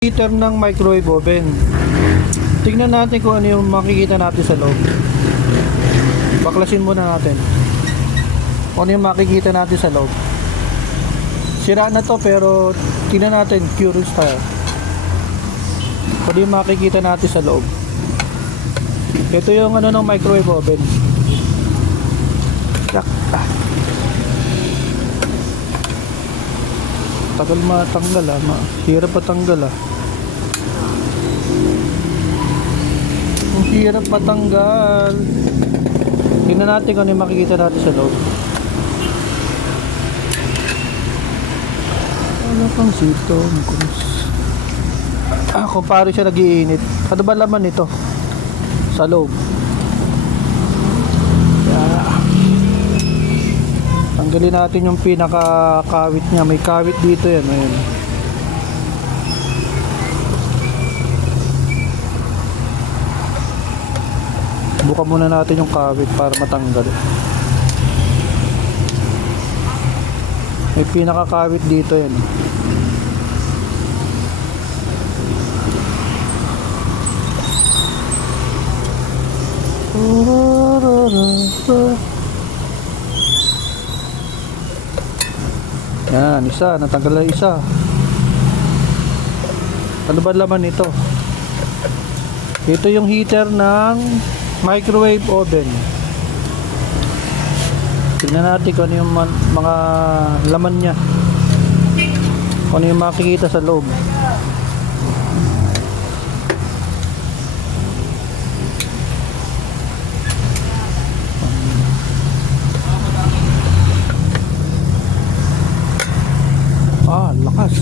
Heater ng microwave oven. Tingnan natin kung ano yung makikita natin sa loob. Baklasin muna natin kung ano yung makikita natin sa loob. Sira na to pero tingnan natin, curious tayo. Kung ano yung makikita natin sa loob. Ito yung ano ng microwave oven. Tagal matanggal hirap patanggal Ang hirap matanggal. Tingnan natin kung ano yung makikita natin sa loob. Wala pang sito. Kung paano siya nag-iinit. Ano ba laman nito sa loob? Tanggalin natin yung pinaka-kawit niya. May kawit dito yan. Ayun. Buka muna natin yung kawit para matanggal. May pinaka-kawit dito yan. Yan, isa. Natanggal na isa. Ano ba laman ito? Ito yung heater ng microwave oven. Tingnan natin kung ano yung mga laman niya. Kung ano yung makikita sa loob. Lakas.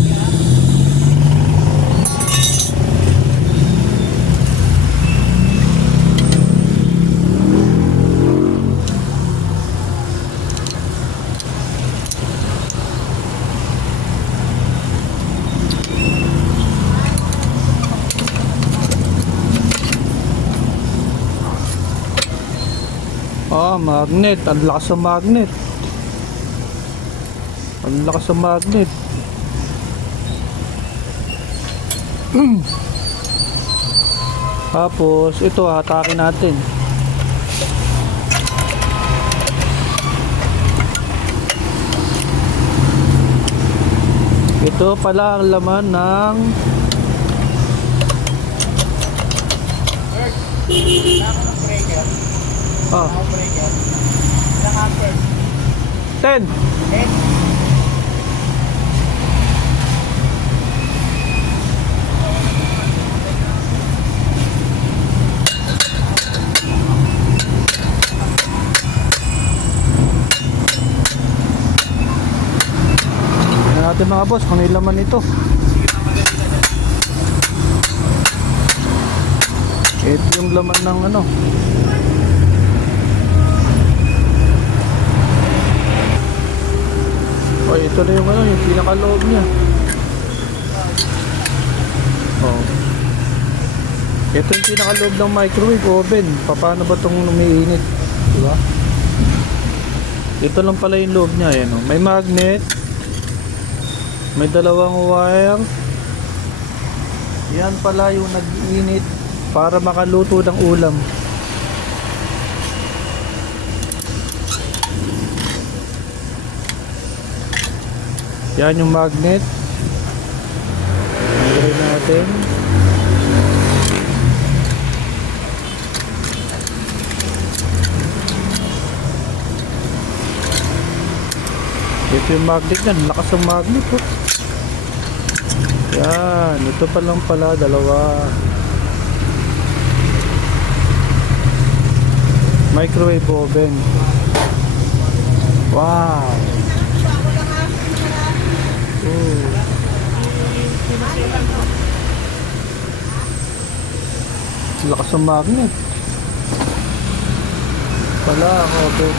Magnet. Ang lakas ng magnet. Ang lakas ng magnet. Tapos ito hatakin natin. Ito pala ang laman ng breaker. 10. Natin mga boss kung may laman ito. Ito yung laman ng ano. Ito na yung ano, yung pinakaloob niya. Ito yung pinakaloob ng microwave oven. Paano ba itong umiinit? Diba? Ito lang pala yung loob niya. Ayan, may magnet. May dalawang wire. Yan pala yung nag-iinit para makaluto ng ulam. Yan yung magnet. Tanggalin natin. Ito yung magnet yan. Lakas ng magnet. Yan. Ito pa lang pala. Dalawa. Microwave oven. Wow. Lakas ng magnet. Pala, oven.